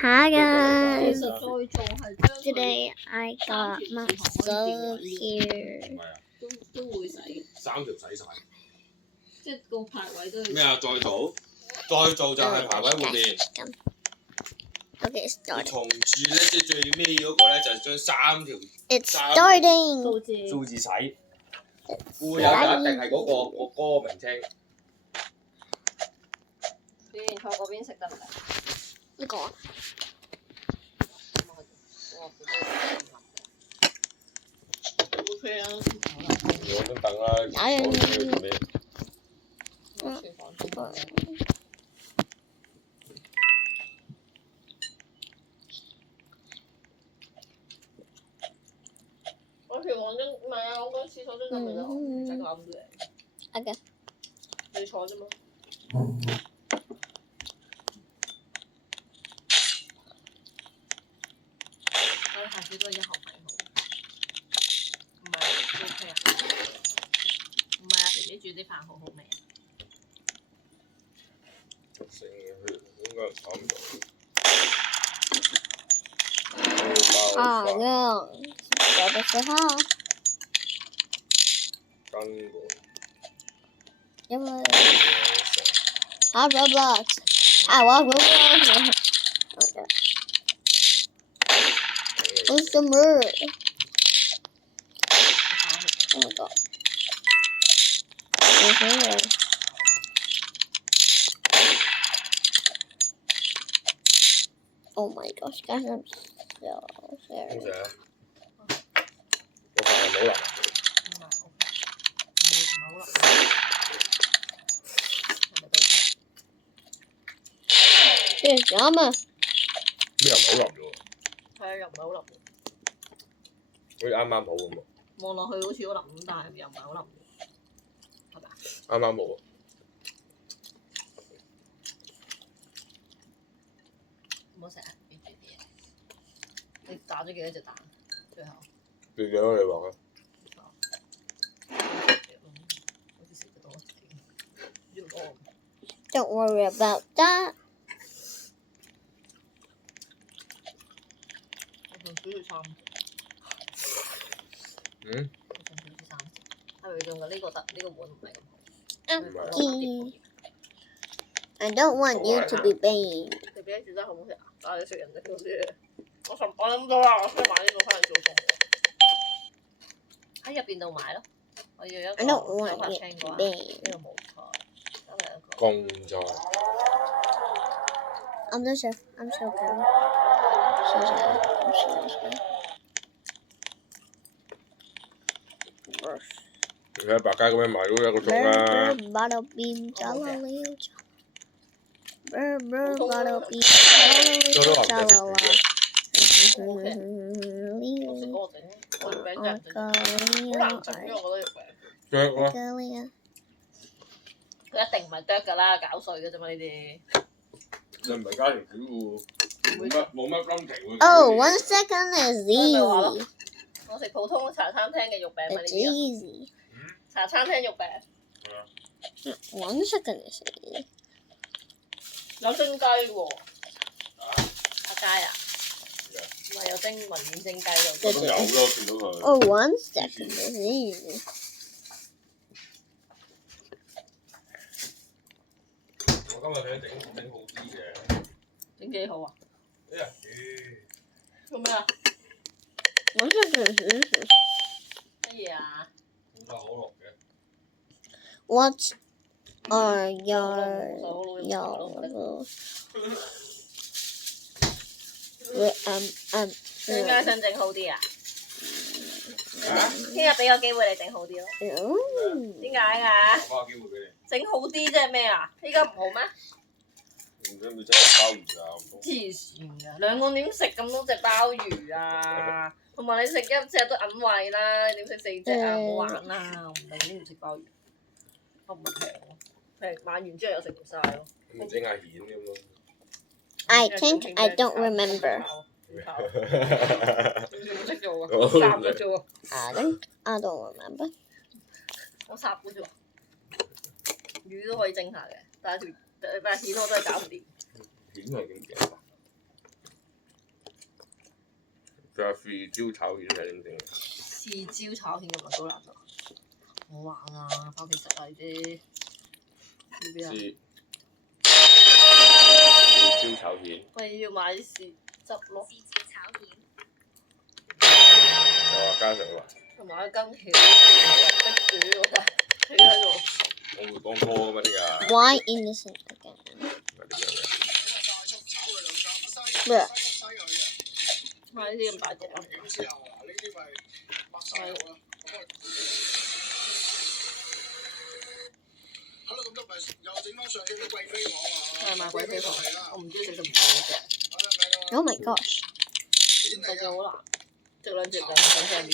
Hi 其 guys, 實再做係將 today I got my stuff here. 都會洗， 3條洗晒。即係個排位都要。咩啊？再做就係排位換面。Okay, 你 start. 從住咧，即係最尾嗰個咧，就係將3條 It's starting. 數字洗。會有就一定係嗰個歌名稱。表現賽嗰邊食得唔得？呢個啊？OK 啊，我都等啦，我去做咩？廚房先。我廚房真唔係啊！我覺得廁所真係未得，唔使諗嘅。Okay. 你坐啫嘛。我哋下次都係1毫米好。唔係 OK 啊？唔係啊，肥姐煮啲飯好好味啊！成血應該差唔多。好嘅，做的時候，跟過。因為好 Roblox，我 Roblox。What's the word? Oh my god. Oh my gosh, guys, I'm so 好 sorry. 食啊！個飯係冇淋。唔係 OK，唔係好腍。係咪都 OK？ It's yummy. 咩又唔係好淋啫喎？係啊，又唔係好腍。好似啱啱好咁喎。望落去好似好腍咁，但係又唔係好腍，係咪啊？啱啱好喎。唔好成日記住啲嘢。你打咗幾多隻蛋？最後？幾多你話啊？好似食得多啲。要多。Don't worry about that. 我同小月差唔多。嗯？我同小月3隻。係咪用嘅呢個得？呢個碗唔係咁好。Empty. I don't want you to be vain. 你俾煮得好唔好食啊？但係你食人哋嗰啲，我諗到啦，我先買呢個翻嚟做餸。喺入邊度買咯。我要一個 I don't want 手拍 you 青 to 瓜， be 呢 vain. 個冇錯，真係一個。公菜。I'm the chef. I'm so proud. So sorry. 你喺百佳嗰邊買到一個餸啦。Bottle bean jalala. Bottle bean 都話唔使 jalala. 我食我整，我月餅真係整，好難整嘅我覺得月餅。剁啦！佢一定唔係剁㗎啦，搞碎嘅啫嘛呢啲。你唔係家庭主婦，冇乜心情喎。Oh, 1 second is easy. 我食普通茶餐廳嘅肉餅咪呢 It's 啲啊。 easy. 茶餐廳肉餅。 1 second is easy. 有蒸雞喎。阿佳啊？唔係有蒸雲耳蒸雞嗰都有咯，見到佢。Oh, 1 second is easy. 我今日想整好啲嘅。整幾好啊？哎呀，做咩啊？ 1 second is easy. 乜嘢啊？冇晒可樂嘅。 What are 有 your點解想整好啲啊？聽日俾個機會你整好啲咯。點解㗎？攞翻個機會俾你。整好啲即係咩啊？依家唔好咩？唔使咪真係鮑魚啊？黐線㗎，2個點食咁多隻鮑魚啊？同埋你食1隻都揞胃啦，點食4隻啊？唔好玩啦！我唔明點唔食鮑魚，我唔平喎，平買完之後又食唔晒咯。咁整下蜆咁咯。I think I don't remember. 唔識做啊？烚嘅啫喎。I don't remember. 我烚嘅啫喎。魚都可以蒸下嘅，但係蜆我真係搞唔掂。蜆係點整啊？仲有豉椒炒蜆係點整？豉椒炒蜆咁咪高難度，好玩啊！翻屋企食嚟啫。呢邊啊？豉椒炒蜆。咪要買豉汁咯。豉椒炒蜆。加上話。同埋一斤蜆，然後即煮嗰隻喺度。我會講歌㗎嘛呢個。Why innocent again? 咩？買呢啲咁大隻啊！係買貴妃糖，我唔知食就唔食隻。Oh my gosh！ 唔係就好難，食兩隻就唔想食呢啲。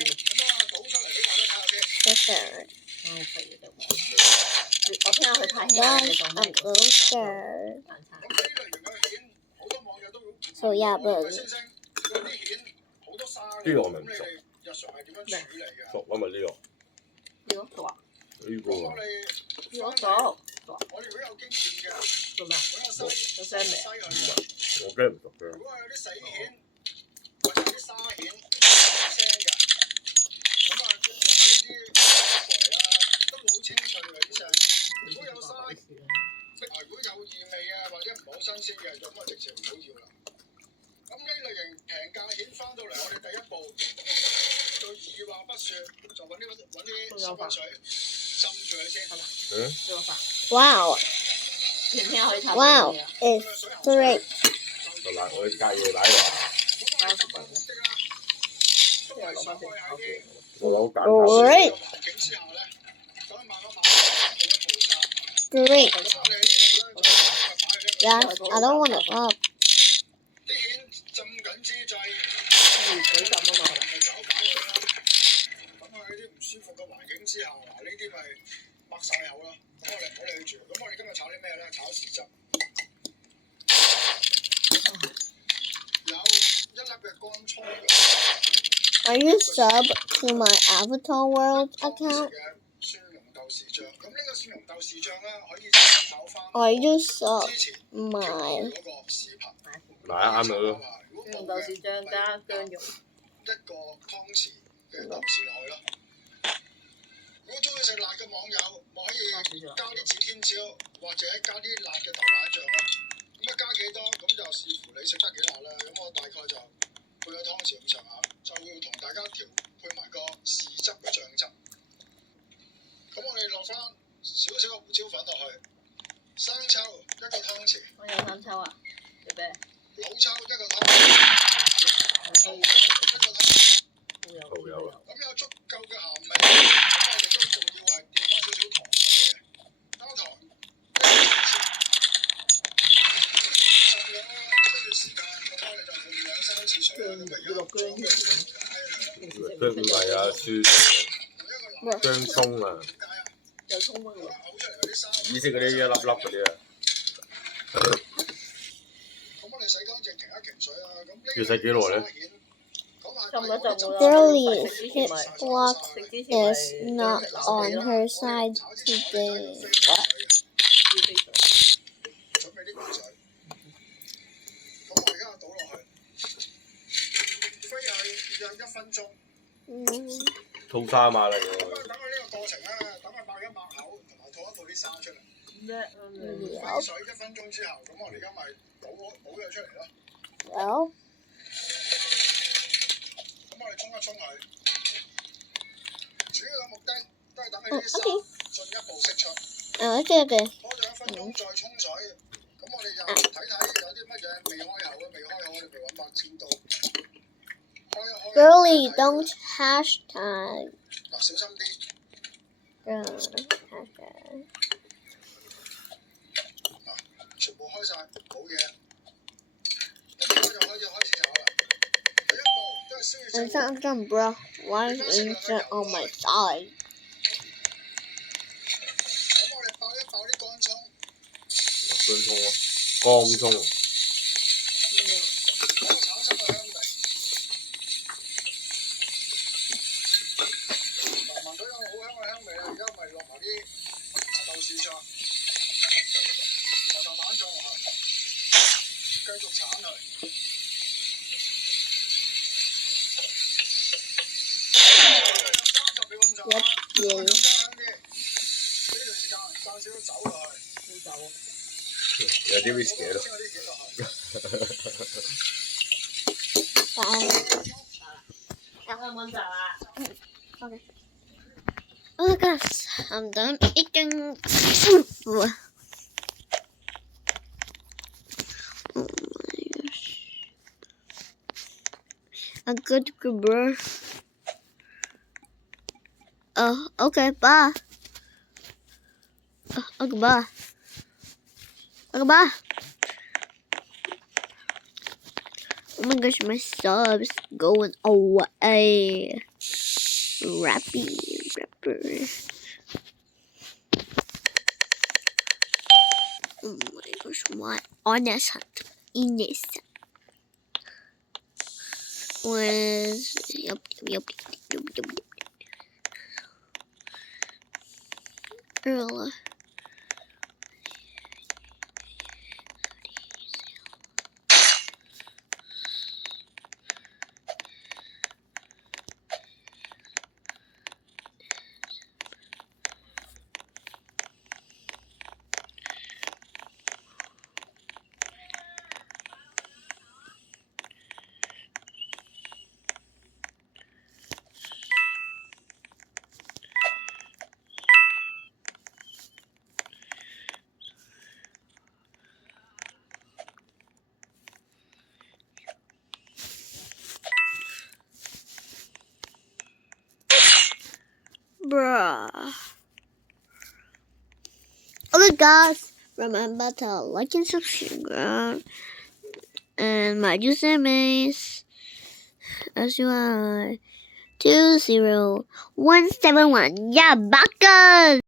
Scared。好肥嘅我聽日去太興 Guys, I'm a little scared. So yeah, but 呢個我咪唔熟。咩？熟啊嘛呢個。呢個熟啊？呢個啊。呢個熟。做咩？有聲未啊？唔係，我驚唔熟嘅。如果有異味啊，或者唔好新鮮嘅，咁啊直情唔好要啦。咁呢類型平價蜆翻到嚟，我哋第一步就二話不説，就揾啲濕滾水浸住佢先。做個飯。wow, 聽日可以炒 wow, 飯嘅。 it's great. 就嗱，我隔夜奶話，加熟飯嘅。都係攞翻食炒嘅。我攞揀 Great, 境之下咧，咁慢慢great. 炒你呢度咧， Yes, I don't want to up. 啲蜆浸緊之際，水浸啊嘛。咪搞佢啦。咁啊喺啲唔舒服嘅環境之下，嗱呢啲咪擘晒口啦。咁我哋去煮。咁我哋今日炒啲咩咧？炒豉汁。有一粒嘅乾葱。 Are you sub to my Avatar World account? 蒜蓉豆豉醬，咁呢個蒜蓉豆豉醬咧可以參考翻 Or you sub 之前 my 嗰個視頻。嗱啱咗咯。用豆豉醬加薑蓉。一個湯匙嘅豆豉落去咯。如果中意食辣嘅網友，咪可以加啲指天椒，或者加啲辣嘅豆瓣醬咯。咁啊加幾多，咁就視乎你食得幾辣啦。咁我大概就配個湯匙咁上下，就會同大家調配埋個豉汁嘅醬汁。咁我哋落翻少少嘅胡椒粉落去，生抽一個湯匙。我有生抽啊，要咩？老抽一個湯匙。我一個湯。蠔油啊。咁有足夠嘅鹹味，咁我哋都仲要係調翻少少糖落去嘅，加糖一個湯匙。浸咗一段時間，咁我哋就換2-3次水。要落薑蓉。薑唔係啊，蒜薑葱啊。有葱乜喎？意式嗰啲一粒粒嗰啲啊。咁我哋洗乾淨，停一停水啊。咁要洗幾耐咧？浸一浸啦。 Girlie, 食之前 his 咪 block 食之前咪 is not on her side today. 準備啲滾水。咁我而家倒落去，飛係約1分鐘。吐沙馬嚟咁喎。啊，等佢呢個過程咧，等佢抹一抹口，同埋吐一吐啲沙出嚟。咩？飛水1分鐘之後，咁我哋而家咪倒咗出嚟咯。Well, 咁我哋沖一沖佢，主要嘅目的都係等佢啲沙 okay. 進一步釋出。Okay. 拖咗1分鐘再沖水，咁我哋又睇睇有啲乜嘢未開口嘅，未開口我哋咪揾把尖刀。Girlie, don't hashtag. 嗱，小心啲。Hashtag. 全部開晒，冇嘢。咁我就開始炒啦。第一步都係燒熱 Insert some bro. Why is insert on my side? 咁我哋爆一爆啲乾葱。薑葱啊，乾葱。嗰個炒出個香味。嗱，聞到有好香嘅香味啦，而家咪落埋啲豆豉醬、豆瓣醬落去，繼續炒佢。嘢。加香啲。呢段時間散少少酒落去，要走。有啲 whisky 咯。先有啲嘢落去。啱就啦。Okay. Oh gosh, I'm done eating. Oh my gosh. A good bro. Oh, okay, bye. Okay, bye. Okay, bye. Oh my gosh, my subs going away. Rapper. Oh my gosh, what honest innocent. Was yup. Earl. Bruh. Okay, guys, remember to like and subscribe. And my username is SUI 20171. Yeah, backers!